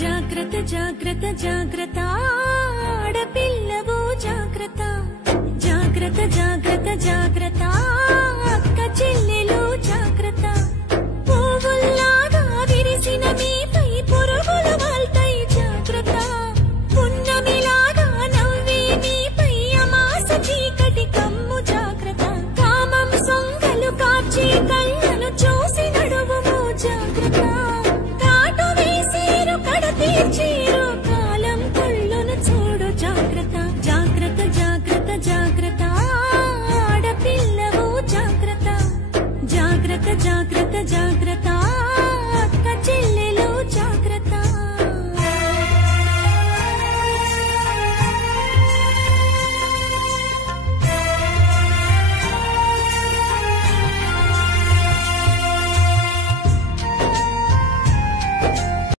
జాగ్రత్త జాగ్రత్త జాగ్రత్త ఆడపిల్లవో జాగ్రత్త జాగ్రత్త జాగ్రత్త జాగ్రత్త అక్క చెల్లెలు జాగ్రత్త పువ్వుల్లాగా విరిసిన మీపై పురుగులు వాల్తాయి జాగ్రత్త పున్నమిలాగా నవ్వే మీపై అమాస చీకటి కమ్ము జాగ్రత్త కామం సొంగలు కార్చి కళ్ళను చూసి నడువుము జాగ్రత్త కాటు వేసేరు కడ తీర్చి